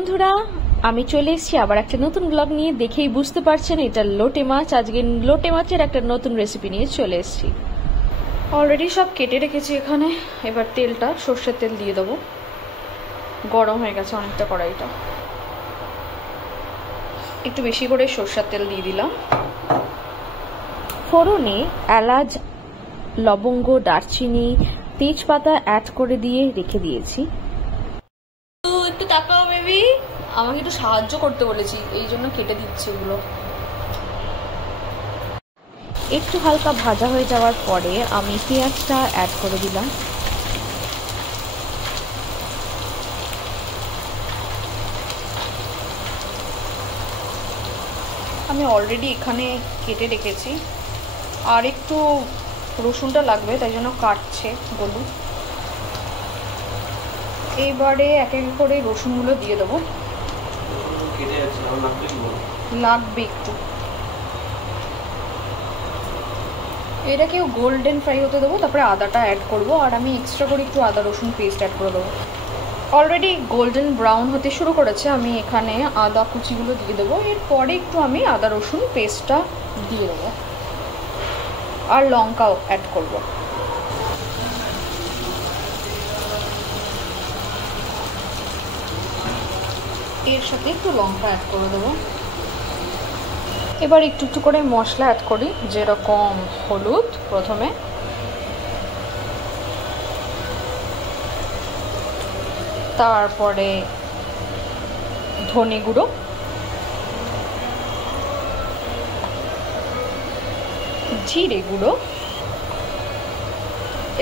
বন্ধুরা, আমি চলে এসেছি আবার একটা নতুন ব্লগ নিয়ে। দেখেই বুঝতে পারছেন এটা লোটে মাছ। আজকে লোটে মাছের একটা নতুন রেসিপি নিয়ে চলে এসেছি। অলরেডি সব কেটে রেখেছি এখানে। এবার তেলটা সর্ষের তেল দিয়ে দেবো। গরম হয়ে গেছে অনেকটা কড়াইটা, একটু বেশি করে সর্ষের তেল দিয়ে দিলাম। ফোড়নে এলাচ, লবঙ্গ, দারচিনি, তেজপাতা অ্যাড করে দিয়ে রেখে দিয়েছি। একটু তাকাও বেবি, আমাকে একটু সাহায্য করতে বলেছি, এই জন্য কেটে দিচ্ছি এগুলো। একটু হালকা ভাজা হয়ে যাওয়ার পরে আমি পেঁয়াজটা অ্যাড করে দিলাম। আমি অলরেডি এখানে কেটে রেখেছি, আর একটু রসুনটা লাগবে তাই জন্য কাটছে বলুন। এবারে এক এক করে রসুনগুলো দিয়ে দেবো। লাগবে একটু, এটাকেও গোল্ডেন ফ্রাই হতে দেবো। তারপরে আদাটা অ্যাড করবো, আর আমি এক্সট্রা করে একটু আদা রসুন পেস্ট অ্যাড করে দেবো। অলরেডি গোল্ডেন ব্রাউন হতে শুরু করেছে, আমি এখানে আদা কুচিগুলো দিয়ে দেবো। এরপরে একটু আমি আদা রসুন পেস্টটা দিয়ে দেবো, আর লঙ্কাও অ্যাড করবো। এর সাথে একটু লঙ্কা অ্যাড করে দেবো। এবার একটু একটু করে মশলা অ্যাড করি, যেরকম হলুদ প্রথমে, তারপরে ধনে গুঁড়ো, জিরে গুঁড়ো,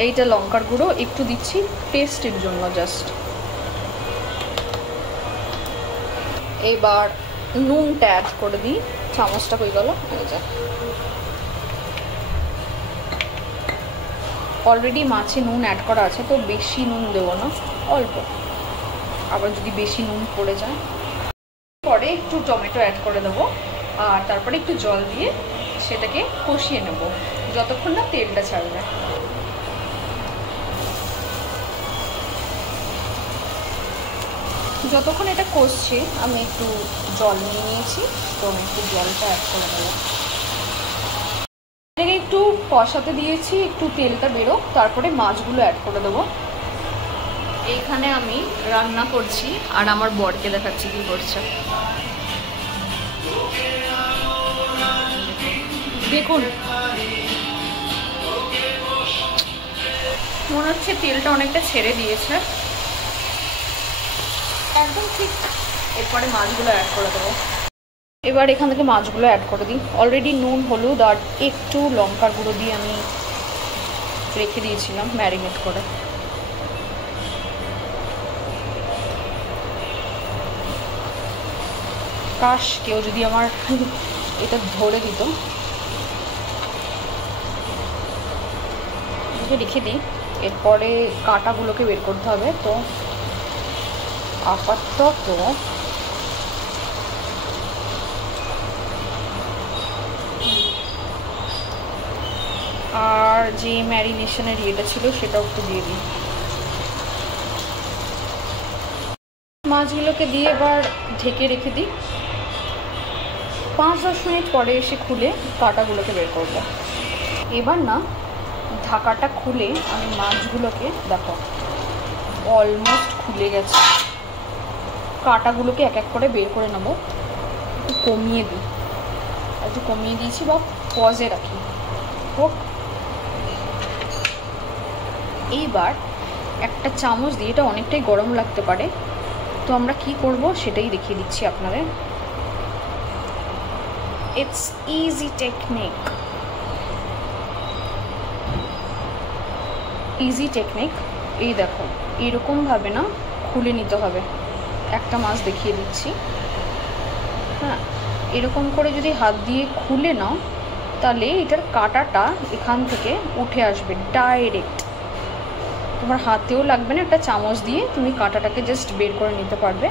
এইটা লঙ্কার গুঁড়ো একটু দিচ্ছি টেস্টের জন্য জাস্ট। এবার নুনটা অ্যাড করে দিই। চামচটা কই গেল? অলরেডি মাছে নুন অ্যাড করা আছে, তো বেশি নুন দেবো না, অল্প। আবার যদি বেশি নুন পড়ে যায়, পরে একটু টমেটো অ্যাড করে দেবো, আর তারপরে একটু জল দিয়ে সেটাকে কষিয়ে নেব যতক্ষণ না তেলটা ছাড়বে। যতক্ষণ এটা কষছে আমি একটু জল নিয়ে নিয়েছি, তো আমি একটু জলটা অ্যাড করে দেবো। এটাকে একটু কষাতে দিয়েছি, একটু তেলটা বেরো, তারপরে মাছগুলো অ্যাড করে দেবো। এইখানে আমি রান্না করছি আর আমার বরকে দেখাচ্ছি কি করছে। দেখুন, মনে হচ্ছে তেলটা অনেকটা ছেড়ে দিয়েছে, একদম ঠিক। এরপরে মাছগুলো অ্যাড করে দেবো। এবার এখান থেকে মাছগুলো অ্যাড করে দিই। অলরেডি নুন, হলুদ আর একটু লঙ্কার গুঁড়ো দিয়ে আমি রেখে দিয়েছিলাম ম্যারিনেট করে। কাশ কেউ যদি আমার এটা ধরে দিত। রেখে দিই। এরপরে কাঁটাগুলোকে বের করতে হবে, তো আপাতত আর যে ম্যারিনেশনের ইয়েটা ছিল সেটাও একটু দিয়ে দিই। মাছগুলোকে দিয়ে এবার ঢেকে রেখে দিই। 5-10 মিনিট পরে এসে খুলে কাঁটাগুলোকে বের করব। এবার না, ঢাকাটা খুলে আমি মাছগুলোকে, দেখো অলমোস্ট খুলে গেছে, কাঁটাগুলোকে এক এক করে বের করে নেবো। একটু কমিয়ে দিই, একটু কমিয়ে দিয়েছি বা পজে রাখি হোক। এইবার একটা চামচ দিয়ে, এটা অনেকটাই গরম লাগতে পারে, তো আমরা কি করব সেটাই দেখিয়ে দিচ্ছি আপনাদের। It's easy technique, easy technique. এই দেখো, এরকমভাবে না খুলে নিতে হবে। একটা মাছ দেখিয়ে দিচ্ছি। হ্যাঁ, এরকম করে যদি হাত দিয়ে খুলে নাও, তাহলে এটার কাঁটাটা এখান থেকে উঠে আসবে ডাইরেক্ট। তোমার হাতেও লাগবে না, একটা চামচ দিয়ে তুমি কাঁটাটাকে জাস্ট বের করে নিতে পারবে।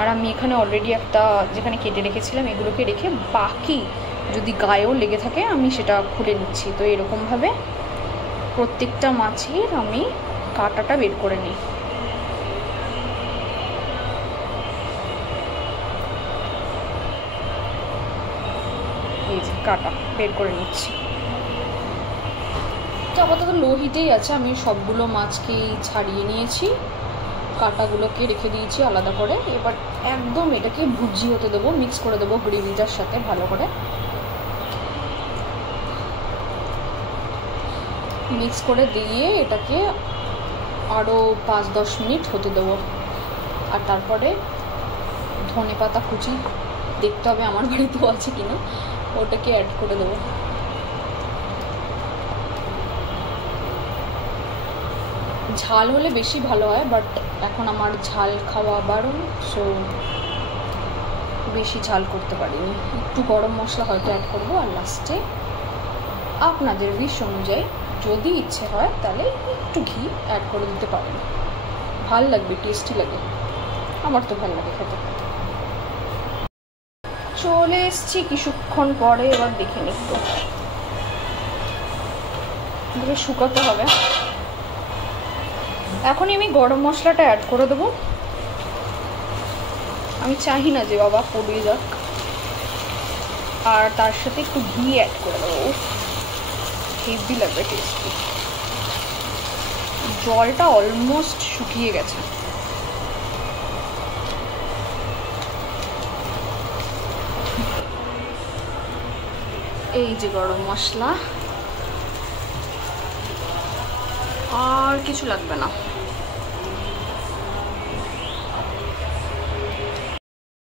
আর আমি এখানে অলরেডি একটা যেখানে কেটে রেখেছিলাম এগুলোকে রেখে, বাকি যদি গায়েও লেগে থাকে আমি সেটা খুলে নিচ্ছি। তো এরকমভাবে প্রত্যেকটা মাছের আমি কাঁটাটা বের করে নিই। কাটা বের করে নিচ্ছি। তো আপাতত লো হিটেই আছে, আমি সবগুলো মাছকেই ছাড়িয়ে নিয়েছি, কাটাগুলোকে রেখে দিয়েছি আলাদা করে। এবার একদম এটাকে ভুজি হতে দেবো, মিক্স করে দেবো গ্রেভিটার সাথে ভালো করে। মিক্স করে দিয়ে এটাকে আরও 5-10 মিনিট হতে দেবো। আর তারপরে ধনে পাতা কুচি দেখতে হবে আমার বাড়িতেও আছে কিনা, ওটাকে অ্যাড করে দেবো। ঝাল হলে বেশি ভালো হয়, বাট এখন আমার ঝাল খাওয়া বারণ, সো বেশি ঝাল করতে পারিনি। একটু গরম মশলা হয়তো অ্যাড করবো, আর লাস্টে আপনাদের উইশ অনুযায়ী যদি ইচ্ছে হয় তাহলে একটু ঘি অ্যাড করে দিতে পারেন, ভাল লাগবে, টেস্টি লাগে, আমার তো ভালো লাগে খেতে। চলে এসছি কিছুক্ষণ পরে, এবার দেখে নিই একটু, এটাকে শুকাতে হবে। এখনই আমি গরম মশলাটা অ্যাড করে দেবো, আমি চাই না যে বাবা পড়ে যাক। আর তার সাথে একটু ঘি অ্যাড করে দেবো, হেভি লাগবে, টেস্টি। জলটা অলমোস্ট শুকিয়ে গেছে। এই যে গরম মশলা, আর কিছু লাগবে না।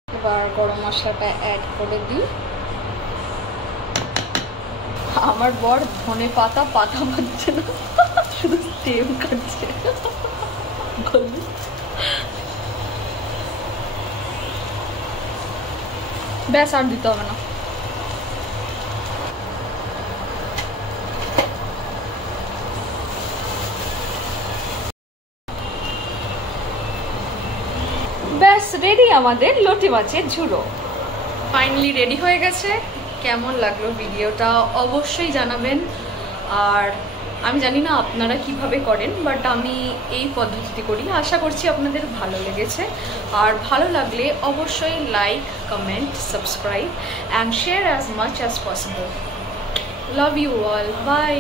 এবার গরম মশলাটা অ্যাড করে দিই। আমার বর ধনে পাতা বাঁধছে না, শুধু স্টেম কাটছে। ব্যাস, আর দিতে হবে না। ব্যাস রেডি আমাদের লোটে মাছের ঝুড়ো। ফাইনালি রেডি হয়ে গেছে। কেমন লাগলো ভিডিওটা অবশ্যই জানাবেন। আর আমি জানি না আপনারা কিভাবে করেন, বাট আমি এই পদ্ধতিতে করি, আশা করছি আপনাদের ভালো লেগেছে। আর ভালো লাগলে অবশ্যই like, comment, subscribe and share as much as possible. Love you all, by.